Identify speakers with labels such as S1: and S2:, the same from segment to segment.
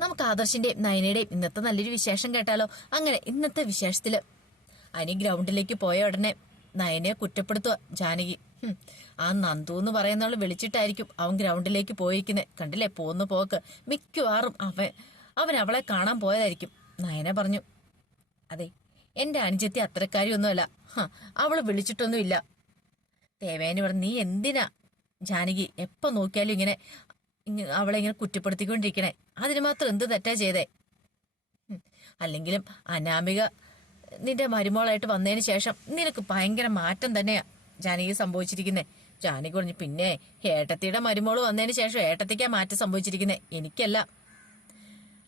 S1: നമുക്ക് ആദർശിന്റെയും നയനയുടെയും ഇന്നത്തെ നല്ലൊരു വിശേഷം കേട്ടാലോ? അങ്ങനെ ഇന്നത്തെ വിശേഷത്തിൽ അനി ഗ്രൗണ്ടിലേക്ക് പോയ ഉടനെ നയനെ കുറ്റപ്പെടുത്തുക ജാനകി. ആ നന്ദു എന്ന് പറയുന്ന പറയുന്നവൾ വിളിച്ചിട്ടായിരിക്കും അവൻ ഗ്രൗണ്ടിലേക്ക് പോയിരിക്കുന്നത് കണ്ടില്ലേ? പോന്നു പോക്ക്. മിക്കവാറും അവൻ അവൻ അവളെ കാണാൻ പോയതായിരിക്കും. നയന പറഞ്ഞു അതെ എന്റെ അനുജത്തി അത്രക്കാരിയൊന്നുമല്ല ഹ, അവൾ വിളിച്ചിട്ടൊന്നുമില്ല. ദേവേനി പറഞ്ഞു നീ എന്തിനാ? ജാനകി എപ്പോ നോക്കിയാലും ഇങ്ങനെ ഇങ്ങ- അവളെ ഇങ്ങനെ കുറ്റപ്പെടുത്തിക്കൊണ്ടിരിക്കണേ. അതിന് മാത്രം എന്ത് തെറ്റാ ചെയ്തേ? അല്ലെങ്കിലും അനാമിക നിന്റെ മരുമോളായിട്ട് വന്നതിന് ശേഷം നിനക്ക് ഭയങ്കര മാറ്റം തന്നെയാ ജാനകി സംഭവിച്ചിരിക്കുന്നേ. ജാനകി പറഞ്ഞു പിന്നെ ഏട്ടത്തിയുടെ മരുമോൾ വന്നതിന് ശേഷം ഏട്ടത്തിക്കാ മാറ്റം സംഭവിച്ചിരിക്കുന്നേ. എനിക്കല്ല.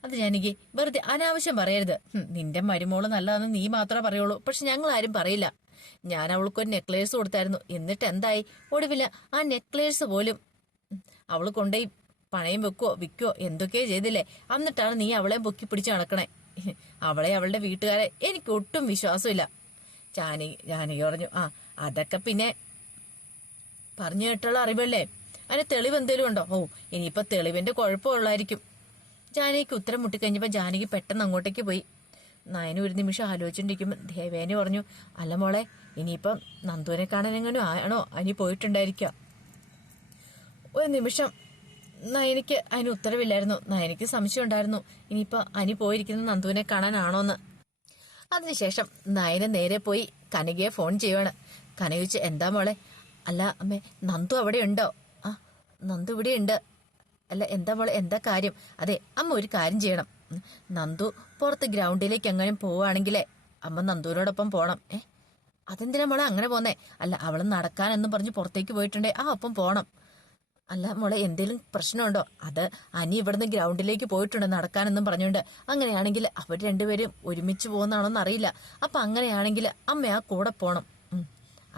S1: അത് ജാനകി വെറുതെ അനാവശ്യം പറയരുത്. നിന്റെ മരുമോൾ നല്ലതാണെന്ന് നീ മാത്രമേ പറയുള്ളൂ. പക്ഷെ ഞങ്ങൾ ആരും പറയില്ല. ഞാൻ അവൾക്ക് ഒരു നെക്ലേസ് കൊടുത്തായിരുന്നു. എന്നിട്ട് എന്തായി? ഒടുവില്ല ആ നെക്ലേസ് പോലും അവൾ കൊണ്ടുപോയി പണയം വെക്കുവോ വിൽക്കുവോ എന്തൊക്കെയോ ചെയ്തില്ലേ? എന്നിട്ടാണ് നീ അവളെ പൊക്കി പിടിച്ച് നടക്കണേ. അവളെ അവളുടെ വീട്ടുകാരെ എനിക്ക് ഒട്ടും വിശ്വാസമില്ല. ജാനകി ജാനകി പറഞ്ഞു ആ അതൊക്കെ പിന്നെ പറഞ്ഞു കേട്ടുള്ള അറിവല്ലേ? അതിന് തെളിവ് എന്തേലും ഉണ്ടോ? ഓ ഇനിയിപ്പോ തെളിവിന്റെ കുഴപ്പമുള്ളായിരിക്കും ജാനകിക്ക് ഉത്തരം മുട്ടിക്കഴിഞ്ഞപ്പോ ജാനകി പെട്ടെന്ന് അങ്ങോട്ടേക്ക് പോയി. നയനു ഒരു നിമിഷം ആലോചിച്ചിട്ടിരിക്കുമ്പോൾ ദേവേനെ പറഞ്ഞു അല്ല മോളെ ഇനിയിപ്പം നന്ദുവിനെ കാണാൻ എങ്ങനെയോ ആണോ? അനി പോയിട്ടുണ്ടായിരിക്കുക ഒരു നിമിഷം നയനിക്ക് അതിന് ഉത്തരവില്ലായിരുന്നു. നയനിക്ക് സംശയം ഉണ്ടായിരുന്നു ഇനിയിപ്പോ അനി പോയിരിക്കുന്ന നന്ദുവിനെ കാണാനാണോന്ന്. അതിനുശേഷം നയന നേരെ പോയി കനകയെ ഫോൺ ചെയ്യുവാണ്. കനക എന്താ മോളെ? അല്ല അമ്മേ നന്ദു അവിടെ ഉണ്ടോ ആ നന്ദു ഇവിടെ ഉണ്ട് അല്ല എന്താ മോളെ? എന്താ കാര്യം? അതെ അമ്മ ഒരു കാര്യം ചെയ്യണം. നന്ദു പുറത്ത് ഗ്രൗണ്ടിലേക്ക് എങ്ങനെ പോവുകയാണെങ്കിലേ അമ്മ നന്ദുവിനോടൊപ്പം പോണം. ഏ അതെന്തിനാ മോളെ അങ്ങനെ പോന്നേ? അല്ല അവൾ നടക്കാനെന്നും പറഞ്ഞ് പുറത്തേക്ക് പോയിട്ടുണ്ടേ ആ ഒപ്പം പോണം. അല്ല മോളെ എന്തേലും പ്രശ്നമുണ്ടോ? അത് അനി ഇവിടുന്ന് ഗ്രൗണ്ടിലേക്ക് പോയിട്ടുണ്ട് നടക്കാനെന്നും പറഞ്ഞുകൊണ്ട്. അങ്ങനെയാണെങ്കിൽ അവർ രണ്ടുപേരും ഒരുമിച്ച് പോകുന്നതാണോന്ന് അറിയില്ല. അപ്പൊ അങ്ങനെയാണെങ്കിൽ അമ്മ ആ കൂടെ പോണം.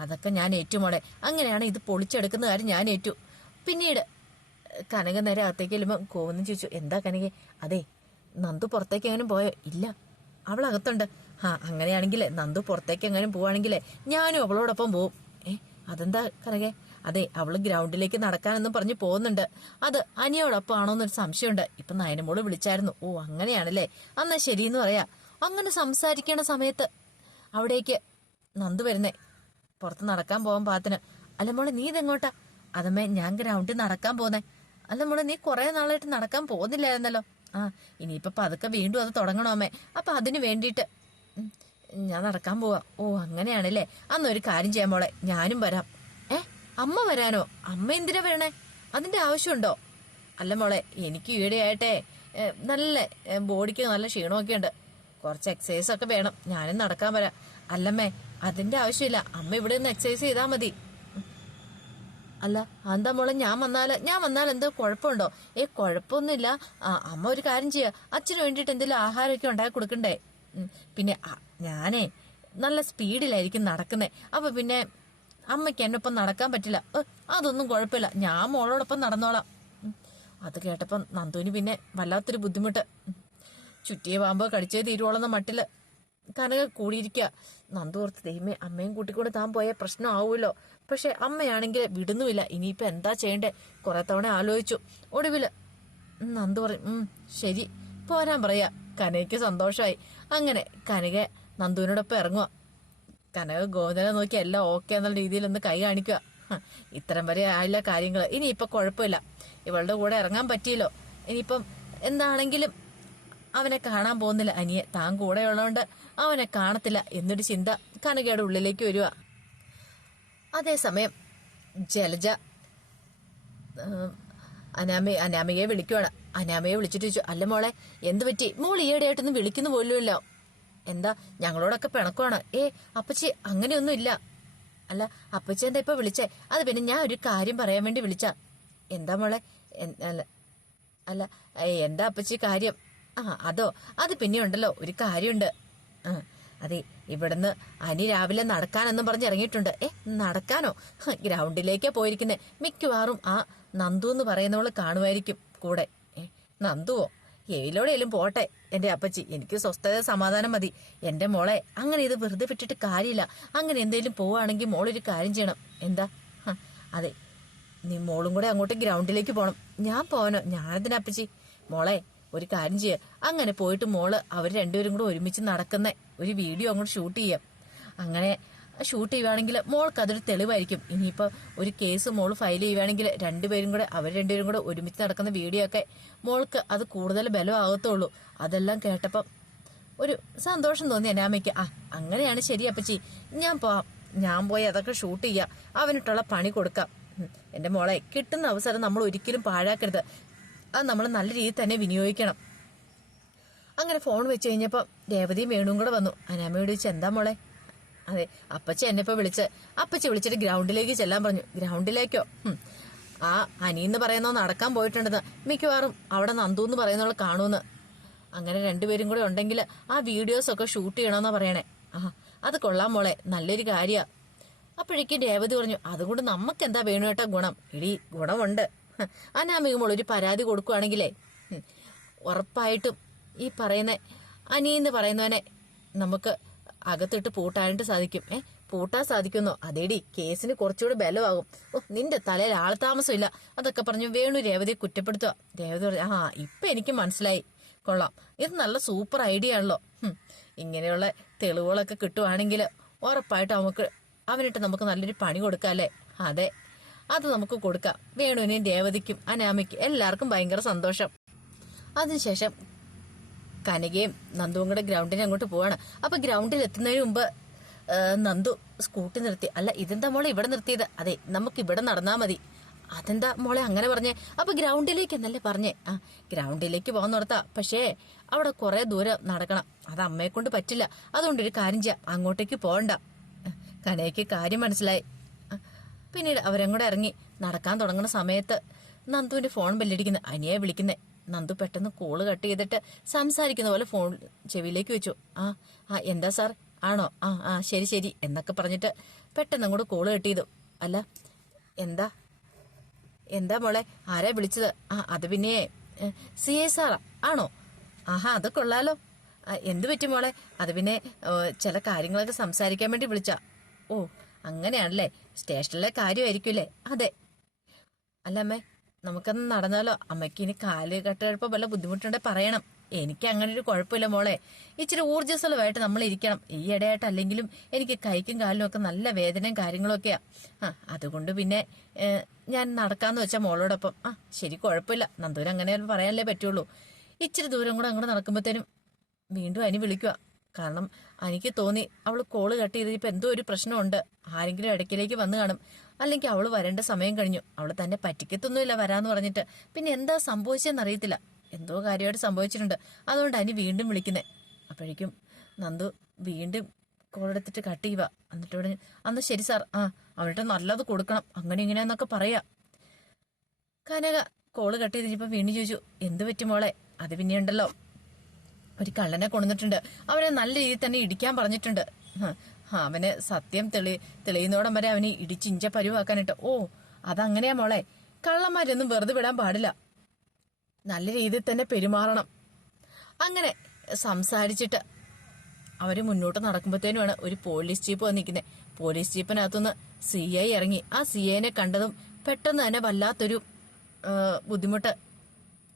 S1: അതൊക്കെ ഞാൻ ഏറ്റു മോളെ. അങ്ങനെയാണ് ഇത് പൊളിച്ചെടുക്കുന്ന കാര്യം ഞാൻ ഏറ്റു. പിന്നീട് കനക നേരെ അകത്തേക്ക് ചെല്ലുമ്പോൾ കോവന്ന് ചോദിച്ചു എന്താ കനകെ? അതെ നന്ദു പുറത്തേക്ക് എങ്ങനെ പോയോ? ഇല്ല അവൾ അകത്തുണ്ട് ആ അങ്ങനെയാണെങ്കിൽ നന്ദു പുറത്തേക്ക് എങ്ങനെ പോവാണെങ്കിൽ ഞാനും അവളോടൊപ്പം പോവും. ഏ അതെന്താ കനകെ? അതെ അവൾ ഗ്രൗണ്ടിലേക്ക് നടക്കാനെന്നും പറഞ്ഞു പോകുന്നുണ്ട്. അത് അനിയോടൊപ്പം ആണോന്നൊരു സംശയമുണ്ട്. ഇപ്പൊ നയനമോൾ വിളിച്ചായിരുന്നു. ഓ അങ്ങനെയാണല്ലേ. എന്നാ ശരിയെന്ന് പറയാ. അങ്ങനെ സംസാരിക്കേണ്ട സമയത്ത് അവിടേക്ക് നന്ദു വരുന്നേ. പുറത്ത് നടക്കാൻ പോവാൻ പാത്തിന് അല്ല മോളെ നീ ഇതെങ്ങോട്ടാ? അതമ്മേ ഞാൻ ഗ്രൗണ്ടിൽ നടക്കാൻ പോന്നെ. അല്ല മോളെ നീ കുറെ നാളായിട്ട് നടക്കാൻ പോകുന്നില്ലായിരുന്നല്ലോ. ആ ഇനിയിപ്പൊ പതുക്കെ വീണ്ടും അത് തുടങ്ങണോ അമ്മേ. അപ്പൊ അതിന് വേണ്ടിയിട്ട് ഞാൻ നടക്കാൻ പോവാ. ഓ അങ്ങനെയാണല്ലേ. അന്നൊരു കാര്യം ചെയ്യാൻ മോളെ. ഞാനും വരാം. അമ്മ വരാനോ? അമ്മ എന്തിനാ വരണേ? അതിന്റെ ആവശ്യമുണ്ടോ? അല്ല മോളെ എനിക്ക് ഈടെയായിട്ടെ നല്ല ബോഡിക്ക് നല്ല ക്ഷീണമൊക്കെ ഉണ്ട് കുറച്ച് എക്സസൈസ് ഒക്കെ വേണം. ഞാനും നടക്കാൻ വരാം. അല്ലമ്മേ അതിന്റെ ആവശ്യമില്ല. അമ്മ ഇവിടെ നിന്ന് എക്സസൈസ് ചെയ്താൽ മതി. അല്ല എന്താ മോളെ? ഞാൻ വന്നാൽ ഞാൻ വന്നാൽ എന്തോ കുഴപ്പമുണ്ടോ? ഏ കുഴപ്പമൊന്നുമില്ല. അമ്മ ഒരു കാര്യം ചെയ്യുക അച്ഛന് വേണ്ടിയിട്ട് എന്തെങ്കിലും ആഹാരമൊക്കെ ഉണ്ടാക്കി കൊടുക്കണ്ടേ? പിന്നെ ഞാനേ നല്ല സ്പീഡിലായിരിക്കും നടക്കുന്നേ. അപ്പൊ പിന്നെ അമ്മയ്ക്ക് എന്നൊപ്പം നടക്കാൻ പറ്റില്ല. അതൊന്നും കുഴപ്പമില്ല. ഞാൻ മോളോടൊപ്പം നടന്നോളാം. അത് കേട്ടപ്പം നന്ദുവിന് പിന്നെ വല്ലാത്തൊരു ബുദ്ധിമുട്ട്. ചുറ്റിയെ പാമ്പ് കടിച്ചേ തീരുവോളെന്ന മട്ടിൽ കനക കൂടിയിരിക്കുക നന്ദു ഓർത്ത് ദൈവമേ അമ്മയും കൂട്ടിക്കൊണ്ട് താൻ പോയ പ്രശ്നം ആവുമല്ലോ. പക്ഷെ അമ്മയാണെങ്കിൽ വിടുന്നുമില്ല. ഇനിയിപ്പൊ എന്താ ചെയ്യണ്ടേ? കുറെ തവണ ആലോചിച്ചു. ഒടുവിൽ നന്ദു പറയും ശരി. പോരാൻ പറയാ. കനയ്ക്ക് സന്തോഷമായി അങ്ങനെ കനക നന്ദുവിനോടൊപ്പം ഇറങ്ങുക കനക ഗോവിന്ദനെ നോക്കി എല്ലാം ഓക്കെ എന്നുള്ള രീതിയിൽ ഒന്ന് കൈ കാണിക്കുക. ഇത്രയും വരെ ആയില്ല കാര്യങ്ങൾ. ഇനി ഇപ്പൊ കുഴപ്പമില്ല. ഇവളുടെ കൂടെ ഇറങ്ങാൻ പറ്റിയല്ലോ. ഇനിയിപ്പം എന്താണെങ്കിലും അവനെ കാണാൻ പോകുന്നില്ല. അനിയെ താൻ കൂടെ ഉള്ളതുകൊണ്ട് അവനെ കാണത്തില്ല എന്നൊരു ചിന്ത കനകയുടെ ഉള്ളിലേക്ക് വരിക അതേസമയം ജലജ അനാമ അനാമയെ വിളിക്കുവാണ്. അനാമികയെ വിളിച്ചിട്ട് ചോദിച്ചു അല്ല മോളെ എന്ത് പറ്റി? മോൾ ഈയിടെയായിട്ടൊന്നും വിളിക്കുന്നു പോലുമില്ലോ. എന്താ ഞങ്ങളോടൊക്കെ പിണക്കമാണ് ഏ അപ്പച്ചി അങ്ങനെയൊന്നും ഇല്ല അല്ല അപ്പച്ചി എന്താ ഇപ്പൊ വിളിച്ചേ? അത് പിന്നെ ഞാൻ ഒരു കാര്യം പറയാൻ വേണ്ടി വിളിച്ച. എന്താ മോളെ? അല്ല അല്ല എന്താ അപ്പച്ചി കാര്യം? ആ അതോ അത് പിന്നെ ഉണ്ടല്ലോ ഒരു കാര്യമുണ്ട്. ആ അതെ ഇവിടുന്ന് അനി രാവിലെ നടക്കാനെന്നും പറഞ്ഞ് ഇറങ്ങിയിട്ടുണ്ട്. ഏ നടക്കാനോ? ഗ്രൗണ്ടിലേക്കാ പോയിരിക്കുന്നേ. മിക്കവാറും ആ നന്ദു എന്ന് പറയുന്നവൾ കാണുമായിരിക്കും കൂടെ. ഏ നന്ദുവോ? എയിലോടെയും പോട്ടെ എന്റെ അപ്പച്ചി. എനിക്ക് സ്വസ്ഥത സമാധാനം മതി. എന്റെ മോളെ അങ്ങനെ ഇത് വെറുതെ വിട്ടിട്ട് കാര്യമില്ല. അങ്ങനെ എന്തെങ്കിലും പോവാണെങ്കിൽ മോളൊരു കാര്യം ചെയ്യണം. എന്താ? അതെ. നീ മോളും കൂടെ അങ്ങോട്ട് ഗ്രൗണ്ടിലേക്ക് പോകണം ഞാൻ പോവാനോ? ഞാനെന്തിനാ അപ്പച്ചി? മോളെ ഒരു കാര്യം ചെയ്യുക അങ്ങനെ പോയിട്ട് മോൾ അവർ രണ്ടുപേരും കൂടെ ഒരുമിച്ച് നടക്കുന്ന. ഒരു വീഡിയോ അങ്ങോട്ട് ഷൂട്ട് ചെയ്യാം. അങ്ങനെ ഷൂട്ട് ചെയ്യുവാണെങ്കിൽ മോൾക്ക് അതൊരു തെളിവായിരിക്കും. ഇനിയിപ്പോൾ ഒരു കേസ് മോൾ ഫയൽ ചെയ്യുവാണെങ്കിൽ രണ്ടുപേരും കൂടെ അവർ രണ്ടുപേരും കൂടെ ഒരുമിച്ച് നടക്കുന്ന വീഡിയോ ഒക്കെ മോൾക്ക് അത് കൂടുതൽ ബലമാകത്തുള്ളൂ. അതെല്ലാം കേട്ടപ്പം ഒരു സന്തോഷം തോന്നി അനാമയ്ക്ക്. ആ അങ്ങനെയാണ് ശരി അപ്പച്ചി. ഞാൻ പോവാം. ഞാൻ പോയി അതൊക്കെ ഷൂട്ട് ചെയ്യാം. അവനിട്ടുള്ള പണി കൊടുക്കാം. എന്റെ മോളെ കിട്ടുന്ന അവസരം നമ്മൾ ഒരിക്കലും പാഴാക്കരുത്. അത് നമ്മൾ നല്ല രീതിയിൽ തന്നെ വിനിയോഗിക്കണം. അങ്ങനെ ഫോൺ വെച്ച് കഴിഞ്ഞപ്പോൾ രേവതിയും വേണുവും കൂടെ വന്നു. അനാമയോട് ചോദിച്ചു എന്താ മോളെ? അതെ അപ്പച്ച എന്നെ ഇപ്പൊ വിളിച്ച് അപ്പച്ച വിളിച്ചിട്ട് ഗ്രൗണ്ടിലേക്ക് ചെല്ലാൻ പറഞ്ഞു. ഗ്രൗണ്ടിലേക്കോ? ആ ആ എന്ന് പറയുന്നോ നടക്കാൻ പോയിട്ടുണ്ടെന്ന്. മിക്കവാറും അവിടെ നന്ദു എന്ന് പറയുന്നവൾ കാണൂന്ന് അങ്ങനെ രണ്ടുപേരും കൂടെ ഉണ്ടെങ്കിൽ ആ വീഡിയോസ് ഒക്കെ ഷൂട്ട് ചെയ്യണമെന്നാ പറയണേ. ആ അത് കൊള്ളാം മോളെ നല്ലൊരു കാര്യ. അപ്പോഴേക്കും രേവതി പറഞ്ഞു അതുകൊണ്ട് നമുക്ക് എന്താ വേണു വേണുവേട്ട ഗുണം? ഇടി ഗുണമുണ്ട്. അനാമിക മോൾ ഒരു പരാതി കൊടുക്കുവാണെങ്കിലേ. ഉറപ്പായിട്ടും ഈ പറയുന്ന അനിയെന്ന് പറയുന്നവനെ നമുക്ക് അകത്തിട്ട് പൂട്ടാനായിട്ട് സാധിക്കും. ഏ പൂട്ടാൻ സാധിക്കുന്നോ? അതേടി കേസിന് കുറച്ചുകൂടെ ബലമാകും. ഓ നിന്റെ തലയിൽ ആൾ താമസമില്ല അതൊക്കെ പറഞ്ഞു വേണു രേവതിയെ കുറ്റപ്പെടുത്തുക. രേവതി പറഞ്ഞു ആ ഇപ്പൊ എനിക്ക് മനസ്സിലായി. കൊള്ളാം. ഇത് നല്ല സൂപ്പർ ഐഡിയ ആണല്ലോ. ഇങ്ങനെയുള്ള തെളിവുകളൊക്കെ കിട്ടുവാണെങ്കിൽ ഉറപ്പായിട്ട് നമുക്ക് അവനിട്ട് നമുക്ക് നല്ലൊരു പണി കൊടുക്കാം അല്ലേ? അതെ അത് നമുക്ക് കൊടുക്കാം. വേണുവിനെയും രേവതിക്കും അനാമിക്കും എല്ലാവർക്കും ഭയങ്കര സന്തോഷം. അതിനുശേഷം കനകയും നന്ദുവും കൂടെ ഗ്രൗണ്ടിന് അങ്ങോട്ട് പോവാണ്. അപ്പൊ ഗ്രൗണ്ടിൽ എത്തുന്നതിന് മുമ്പ് നന്ദു സ്കൂട്ടി നിർത്തി. അല്ല ഇതെന്താ മോളെ ഇവിടെ നിർത്തിയത്? അതെ നമുക്ക് ഇവിടെ നടന്നാ മതി. അതെന്താ മോളെ അങ്ങനെ പറഞ്ഞേ? അപ്പൊ ഗ്രൗണ്ടിലേക്ക് എന്നല്ലേ പറഞ്ഞേ? ആ ഗ്രൗണ്ടിലേക്ക് പോകാൻ നിർത്താ. പക്ഷേ അവിടെ കുറെ ദൂരം നടക്കണം. അത് അമ്മയെ കൊണ്ട് പറ്റില്ല. അതുകൊണ്ട് ഒരു കാര്യം ചെയ്യാം. അങ്ങോട്ടേക്ക് പോകണ്ട. കനയ്ക്ക് കാര്യം മനസ്സിലായി. പിന്നീട് അവരും കൂടെ ഇറങ്ങി. നടക്കാൻ തുടങ്ങുന്ന സമയത്ത് നന്ദുവിന്റെ ഫോൺ ബെല്ലടിക്കുന്ന. അനിയെ വിളിക്കുന്നേ. നന്ദു പെട്ടെന്ന് കോൾ കട്ട് ചെയ്തിട്ട് സംസാരിക്കുന്ന പോലെ ഫോൺ ചെവിയിലേക്ക് വെച്ചു. ആ ആ എന്താ സാർ ആണോ? ആ ആ ശരി ശരി എന്നൊക്കെ പറഞ്ഞിട്ട് പെട്ടെന്ന് അങ്ങോട്ട് കോൾ കട്ട് ചെയ്തു. അല്ല എന്താ? എന്താ മോളെ? ആരാ വിളിച്ചത്? ആ അത് പിന്നെ സി എ സാറാ ആണോ? ആഹാ അത് കൊള്ളാലോ. എന്ത് പറ്റി മോളെ? അത് പിന്നെ ചില കാര്യങ്ങളൊക്കെ സംസാരിക്കാൻ വേണ്ടി വിളിച്ച. ഓ അങ്ങനെയാണല്ലേ? സ്റ്റേഷനിലെ കാര്യമായിരിക്കുമല്ലേ? അതെ. അല്ല അമ്മേ നമുക്കൊന്ന് നടന്നാലോ? അമ്മയ്ക്ക് ഇനി കാൽ കെട്ടഴപ്പം വല്ല ബുദ്ധിമുട്ടുണ്ടെ പറയണം. എനിക്ക് അങ്ങനെ ഒരു കുഴപ്പമില്ല മോളെ. ഇച്ചിരി ഊർജസ്വലമായിട്ട് നമ്മൾ ഇരിക്കണം. ഈ ഇടയായിട്ട് അല്ലെങ്കിലും എനിക്ക് കൈക്കും കാലിനും ഒക്കെ നല്ല വേദനയും കാര്യങ്ങളും ഒക്കെയാ ആ അതുകൊണ്ട് പിന്നെ ഞാൻ നടക്കാന്ന് വെച്ചാ മോളോടൊപ്പം. ആ ശരി കുഴപ്പമില്ല. നന്ദൂരം അങ്ങനെ പറയാനല്ലേ പറ്റുള്ളൂ. ഇച്ചിരി ദൂരം കൂടെ അങ്ങോട്ട് നടക്കുമ്പോഴത്തേനും വീണ്ടും അതിന് വിളിക്കുക കാരണം എനിക്ക് തോന്നി അവൾ കോൾ കട്ട് ചെയ്തിപ്പോ എന്തോ ഒരു പ്രശ്നമുണ്ട്. ആരെങ്കിലും ഇടയ്ക്കിലേക്ക് വന്നു കാണും. അല്ലെങ്കിൽ അവൾ വരേണ്ട സമയം കഴിഞ്ഞു. അവൾ തന്നെ പറ്റിക്കത്തൊന്നുമില്ല വരാന്ന് പറഞ്ഞിട്ട്. പിന്നെ എന്താ സംഭവിച്ചതെന്ന് അറിയത്തില്ല. എന്തോ കാര്യമായിട്ട് സംഭവിച്ചിട്ടുണ്ട്. അതുകൊണ്ട് അനി വീണ്ടും വിളിക്കുന്നേ. അപ്പോഴേക്കും നന്ദു വീണ്ടും കോൾ എടുത്തിട്ട് കട്ട് ചെയ്യുക. എന്നിട്ട് ഇവിടെ അന്ന് ശരി സാർ ആ അവരുടെ നല്ലത് കൊടുക്കണം. അങ്ങനെ ഇങ്ങനെയെന്നൊക്കെ പറയാ. കനക കോൾ കട്ട് ചെയ്തിപ്പോ വീണ്ടും ചോദിച്ചു എന്ത് പറ്റും മോളെ? അത് പിന്നെ ഉണ്ടല്ലോ ഒരു കള്ളനെ കൊണ്ടുവന്നിട്ടുണ്ട്. അവനെ നല്ല രീതിയിൽ തന്നെ ഇടിക്കാൻ പറഞ്ഞിട്ടുണ്ട്. അവന് സത്യം തെളി തെളിയുന്നോടം വരെ അവനെ ഇടിച്ചിഞ്ച പരുവാക്കാനിട്ട്. ഓ അതങ്ങനെയാ മോളെ. കള്ളന്മാരൊന്നും വെറുതെ വിടാൻ പാടില്ല. നല്ല രീതിയിൽ തന്നെ പെരുമാറണം. അങ്ങനെ സംസാരിച്ചിട്ട് അവർ മുന്നോട്ട് നടക്കുമ്പോഴത്തേനുമാണ് ഒരു പോലീസ് ജീപ്പ് വന്നിരിക്കുന്നത് പോലീസ് ജീപ്പിനകത്തുനിന്ന് സി ഐ ഇറങ്ങി. ആ സി ഐനെ കണ്ടതും പെട്ടെന്ന് തന്നെ വല്ലാത്തൊരു ബുദ്ധിമുട്ട്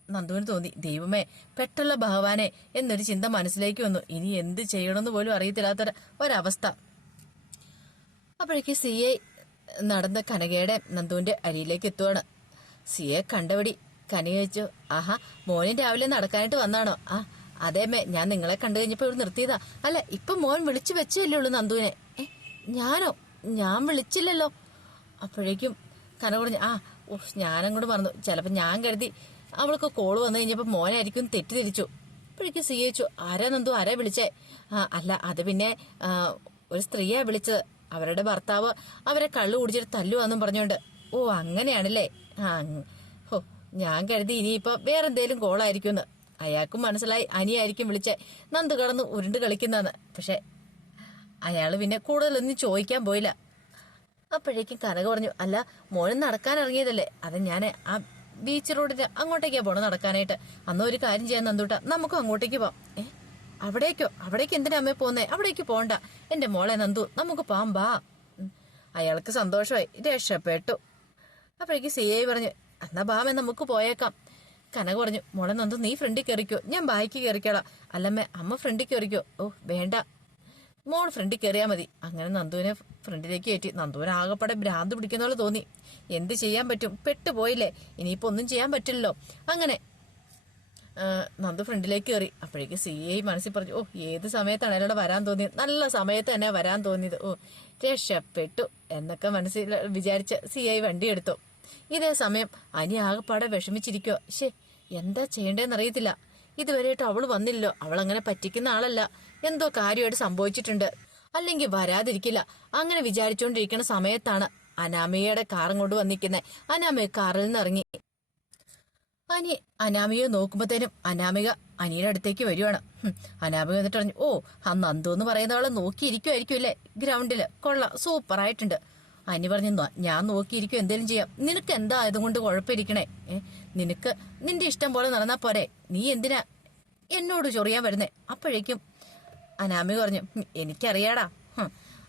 S1: നന്ദുവിന് തോന്നി. ദൈവമേ പെട്ടുള്ള ഭഗവാനെ എന്നൊരു ചിന്ത മനസ്സിലേക്ക് വന്നു. ഇനി എന്ത് ചെയ്യണമെന്ന് പോലും അറിയത്തില്ലാത്ത ഒരവസ്ഥ. അപ്പോഴേക്ക് സി ഐ നടന്ന കനകയുടെ നന്ദുവിന്റെ അരിയിലേക്ക് എത്തുവാണ്. C A കണ്ടപടി. കനക വെച്ചു ആഹാ മോനും രാവിലെ നടക്കാനായിട്ട് വന്നാണോ? ആ അതേമേ ഞാൻ നിങ്ങളെ കണ്ടു കഴിഞ്ഞപ്പോ ഇവിടെ നിർത്തിയതാ. അല്ല ഇപ്പൊ മോൻ വിളിച്ചു വെച്ചല്ലേ ഉള്ളൂ നന്ദുവിനെ. ഞാനോ? ഞാൻ വിളിച്ചില്ലല്ലോ. അപ്പോഴേക്കും കന പറഞ്ഞു ആ ഓ ഞാനങ്ങോട്ട് പറഞ്ഞു ചിലപ്പോൾ ഞാൻ കരുതി അവൾക്ക് കോൾ വന്നു കഴിഞ്ഞപ്പോ മോനായിരിക്കും തെറ്റിദ്ധരിച്ചു. അപ്പോഴേക്ക് സി അയച്ചു ആരാ നന്ദു ആരാ വിളിച്ചേ? അല്ല അത് പിന്നെ ഒരു സ്ത്രീയാ വിളിച്ചത്. അവരുടെ ഭർത്താവ് അവരെ കള്ളു കുടിച്ചിട്ട് തല്ലുവാന്നും പറഞ്ഞോണ്ട്. ഓ അങ്ങനെയാണല്ലേ. ഹോ ഞാൻ കരുതി ഇനിയിപ്പോ വേറെന്തേലും കോളായിരിക്കുമെന്ന്. അയാൾക്കും മനസ്സിലായി അനിയായിരിക്കും വിളിച്ചേ. നന്ദു കടന്ന് ഉരുണ്ട് കളിക്കുന്നതെന്ന് പക്ഷെ അയാൾ പിന്നെ കൂടുതലൊന്നും ചോദിക്കാൻ പോയില്ല. അപ്പോഴേക്കും കനക പറഞ്ഞു അല്ല മോനും നടക്കാൻ ഇറങ്ങിയതല്ലേ? അത് ഞാൻ ആ ബീച്ച് റോഡിന് അങ്ങോട്ടേക്കാ പോണം നടക്കാനായിട്ട്. അന്ന് ഒരു കാര്യം ചെയ്യാൻ നന്ദൂട്ട നമുക്കും അങ്ങോട്ടേക്ക് പോവാം. ഏ? അവിടേക്കോ? അവിടേക്ക് എന്തിനാ അമ്മ പോന്നേ അവിടേക്ക് പോണ്ട എന്റെ മോളെ നന്ദു നമുക്ക് പോവാം ബാ അയാൾക്ക് സന്തോഷമായി രക്ഷപ്പെട്ടു. അപ്പോഴേക്ക് സി ഐ പറഞ്ഞു എന്നാ ബാമേ നമുക്ക് പോയേക്കാം. കനക പറഞ്ഞു മോളെ നന്ദു നീ ഫ്രണ്ടിൽ കയറിക്കോ ഞാൻ ബായിക്ക് കയറിക്കോളാം അല്ലമ്മേ അമ്മ ഫ്രണ്ടിൽ കയറിക്കോ ഓ വേണ്ട. മോൾ ഫ്രണ്ടിൽ കയറിയാൽ മതി. അങ്ങനെ നന്ദുവിനെ ഫ്രണ്ടിലേക്ക് കയറ്റി. നന്ദുവിന് ആകെപ്പാടെ ഭ്രാന്ത് പിടിക്കുന്ന പോലെ തോന്നി. എന്ത് ചെയ്യാൻ പറ്റും? പെട്ടുപോയില്ലേ? ഇനിയിപ്പോ ഒന്നും ചെയ്യാൻ പറ്റില്ലല്ലോ. അങ്ങനെ നന്ദു ഫ്രണ്ടിലേക്ക് കയറി അപ്പോഴേക്ക് സി ഐ മനസ്സിൽ പറഞ്ഞു ഓ ഏത് സമയത്താണ് അയാളോട് വരാൻ തോന്നിയത്? നല്ല സമയത്ത് തന്നെ വരാൻ തോന്നിയത്. ഓ രക്ഷപ്പെട്ടു എന്നൊക്കെ മനസ്സിൽ വിചാരിച്ച സി ഐ വണ്ടി എടുത്തു. ഇതേ സമയം അനി ആകെപ്പാടെ വിഷമിച്ചിരിക്കോ ശേ എന്താ ചെയ്യേണ്ടതെന്ന് അറിയത്തില്ല. ഇതുവരെയായിട്ട് അവൾ വന്നില്ലോ അവൾ അങ്ങനെ പറ്റിക്കുന്ന ആളല്ല. എന്തോ കാര്യമായിട്ട് സംഭവിച്ചിട്ടുണ്ട്. അല്ലെങ്കിൽ വരാതിരിക്കില്ല. അങ്ങനെ വിചാരിച്ചുകൊണ്ടിരിക്കുന്ന സമയത്താണ് അനാമയുടെ കാറും കൊണ്ട് വന്നിരിക്കുന്നത് അനാമിക കാറിൽ നിന്ന് ഇറങ്ങി. അനി അനാമയെ നോക്കുമ്പോഴത്തേനും അനാമിക അനിയുടെ അടുത്തേക്ക് വരുവാണ്. അനാമിക എന്നിട്ട് പറഞ്ഞു ഓ ആ നന്ദു എന്ന് പറയുന്ന ആളെ നോക്കിയിരിക്കുമായിരിക്കും അല്ലേ? ഗ്രൗണ്ടിൽ. കൊള്ളാം സൂപ്പർ ആയിട്ടുണ്ട്. അനി പറഞ്ഞു "ന- ഞാൻ നോക്കിയിരിക്കും എന്തേലും ചെയ്യാം. നിനക്ക് എന്താ അതുകൊണ്ട് കുഴപ്പമിരിക്കണേ? നിനക്ക് നിന്റെ ഇഷ്ടം പോലെ നടന്നാ പോരെ. നീ എന്തിനാ എന്നോട് ചൊറിയാൻ വരുന്നേ? അപ്പോഴേക്കും അനാമിക പറഞ്ഞു "ഹും, എനിക്കറിയാടാ.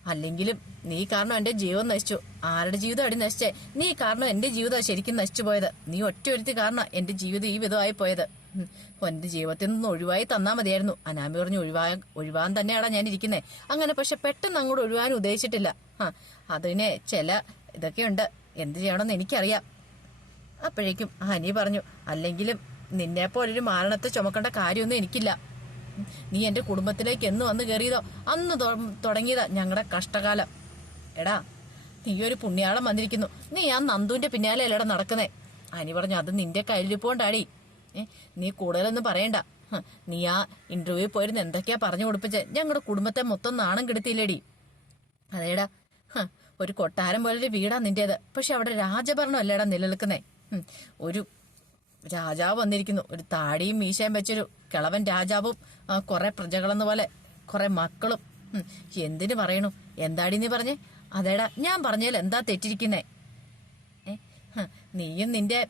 S1: അല്ലെങ്കിലും നീ കാരണം എന്റെ ജീവൻ നശിച്ചു. ആരുടെ ജീവിതം അടി നശിച്ചേ? നീ കാരണം എന്റെ ജീവിതം ശരിക്കും നശിച്ചു പോയത്. നീ ഒറ്റ ഒരുത്തി കാരണം എന്റെ ജീവിതം ഈ വിധമായി പോയത്. എന്റെ ജീവിതത്തിൽ നിന്ന് ഒഴിവായി തന്നാ മതിയായിരുന്നു. അനാമി പറഞ്ഞു ഒഴിവാ ഒഴിവാൻ തന്നെയാടാ ഞാൻ ഇരിക്കുന്നേ. അങ്ങനെ പക്ഷെ പെട്ടെന്ന് അങ്ങോട്ട് ഒഴിവാൻ ഉദ്ദേശിച്ചിട്ടില്ല. ആ അതിനെ ചില ഇതൊക്കെയുണ്ട് എന്ത് ചെയ്യണമെന്ന് എനിക്കറിയാം. അപ്പോഴേക്കും ഹനി പറഞ്ഞു അല്ലെങ്കിലും നിന്നെപ്പോലൊരു മാരണത്തെ ചുമക്കേണ്ട കാര്യമൊന്നും എനിക്കില്ല. നീ എന്റെ കുടുംബത്തിലേക്ക് എന്ന് വന്ന് കയറിയതോ അന്ന് തുടങ്ങിയതാ ഞങ്ങളുടെ കഷ്ടകാലം. എടാ നീ ഒരു പുണ്യാളം വന്നിരിക്കുന്നു. നീ ആ നന്ദുവിന്റെ പിന്നാലെ അല്ലേടെ നടക്കുന്നേ? അനി പറഞ്ഞു അത് നിന്റെ കയ്യിലിപ്പോണ്ടാടി പോണ്ടാടി നീ കൂടുതലൊന്നും പറയണ്ട. നീ ആ ഇന്റർവ്യൂ പോയിരുന്ന് എന്തൊക്കെയാ പറഞ്ഞു കൊടുപ്പിച്ചേ? ഞങ്ങളുടെ കുടുംബത്തെ മൊത്തം നാണം കെടുത്തില്ലേടി അതേടാ ഒരു കൊട്ടാരം പോലൊരു വീടാ നിന്റേത്. പക്ഷെ അവിടെ രാജഭരണം അല്ലേടാ നിലനിൽക്കുന്നേ ഒരു രാജാവ് വന്നിരിക്കുന്നു. ഒരു താടിയും മീശയും വെച്ചൊരു കിളവൻ രാജാവും കുറെ പ്രജകളെന്ന പോലെ കുറെ മക്കളും. എന്തിനു പറയണു? എന്താടി നീ പറഞ്ഞേ? അതേടാ ഞാൻ പറഞ്ഞാൽ എന്താ തെറ്റിരിക്കുന്നേ? നീയും നിന്റെ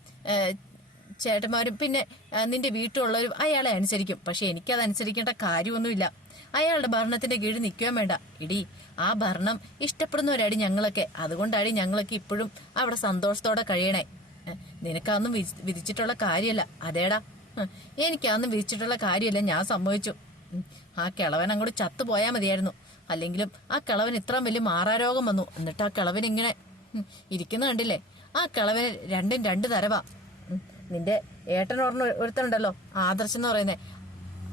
S1: ചേട്ടന്മാരും പിന്നെ നിന്റെ വീട്ടിലുള്ളവരും അയാളെ അനുസരിക്കും. പക്ഷെ എനിക്കത് അനുസരിക്കേണ്ട കാര്യമൊന്നുമില്ല. അയാളുടെ ഭരണത്തിന്റെ കീഴിൽ നിൽക്കുകയും വേണ്ട. ഇടി ആ ഭരണം ഇഷ്ടപ്പെടുന്നവരാടി ഞങ്ങളൊക്കെ. അതുകൊണ്ടാടി ഞങ്ങളൊക്കെ ഇപ്പോഴും അവിടെ സന്തോഷത്തോടെ കഴിയണേ. ഏ, നിനക്കതൊന്നും വിധിച്ചിട്ടുള്ള കാര്യമല്ല. അതേടാ. എനിക്കന്നും വിധിച്ചിട്ടുള്ള കാര്യമല്ല. ഞാൻ സംഭവിച്ചു ആ കിളവൻ അങ്ങോട്ട് ചത്തുപോയാ മതിയായിരുന്നു. അല്ലെങ്കിലും ആ കിളവൻ ഇത്രയും വലിയ മാറാരോഗം വന്നു. എന്നിട്ട് ആ കിളവൻ ഇങ്ങനെ ഇരിക്കുന്ന കണ്ടില്ലേ? ആ കിളവന് രണ്ടും രണ്ട് തരവാ. നിന്റെ ഏട്ടൻ ഓർമ്മ ഒരുത്തനുണ്ടല്ലോ ആദർശം എന്ന് പറയുന്നേ.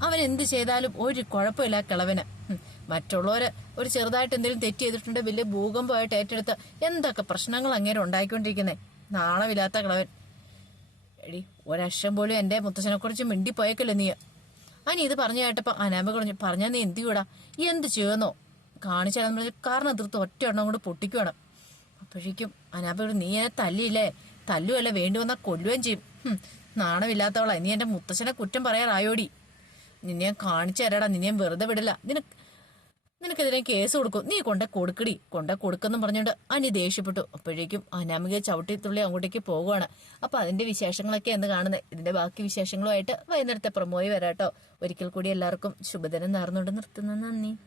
S1: അവൻ എന്ത് ചെയ്താലും ഒരു കുഴപ്പമില്ല ആ കിളവന്. മറ്റുള്ളവര് ഒരു ചെറുതായിട്ട് എന്തെങ്കിലും തെറ്റ് ചെയ്തിട്ടുണ്ടെങ്കിൽ വലിയ ഭൂകമ്പമായിട്ട് ഏറ്റെടുത്ത് എന്തൊക്കെ പ്രശ്നങ്ങൾ അങ്ങേരെ ഉണ്ടായിക്കൊണ്ടിരിക്കുന്നേ. നാണമില്ലാത്ത കിളവൻ. എടി ഒരക്ഷം പോലും എന്റെ മുത്തശ്ശനെ കുറിച്ച് മിണ്ടിപ്പോയേക്കല്ലോ നീ? അനി ഇത് പറഞ്ഞു കേട്ടപ്പോ അനാമ കുറഞ്ഞു പറഞ്ഞാ നീ എന്ത് ചെയ്യൂടാ? എന്ത് ചെയ്യുന്നോ? കാണിച്ചാൽ കാരണം എതിർത്ത് ഒറ്റ എണ്ണം കൂടെ പൊട്ടിക്കുവാണ്. അപ്പോഴേക്കും അനാമ്പ പറഞ്ഞു, നീ എന്നെ തല്ലിയില്ലേ? തല്ലുമല്ല വേണ്ടി വന്നാൽ കൊല്ലുകയും ചെയ്യും. നാണമില്ലാത്തവളാ നീ എന്റെ മുത്തച്ഛനെ കുറ്റം പറയാറായോടി. നിന്നെ ഞാൻ കാണിച്ചു തരാടാ. നിന്നെ വെറുതെ വിടില്ല നിനക്ക് നിനക്കെതിരെ കേസ് കൊടുക്കും. നീ കൊണ്ട കൊടുക്കടി. കൊണ്ട കൊടുക്കെന്നും പറഞ്ഞുകൊണ്ട് അനി ദേഷ്യപ്പെട്ടു. അപ്പോഴേക്കും അനാമിക ചവിട്ടി തുള്ളി അങ്ങോട്ടേക്ക് പോവുകയാണ് അപ്പൊ അതിന്റെ വിശേഷങ്ങളൊക്കെ എന്ന് കാണുന്നത് ഇതിന്റെ ബാക്കി വിശേഷങ്ങളുമായിട്ട് വൈകുന്നേരത്തെ പ്രമോയി വരാട്ടോ. ഒരിക്കൽ കൂടി എല്ലാവർക്കും ശുഭദിനം നേർന്നുകൊണ്ട് നിർത്തുന്നു. നന്ദി.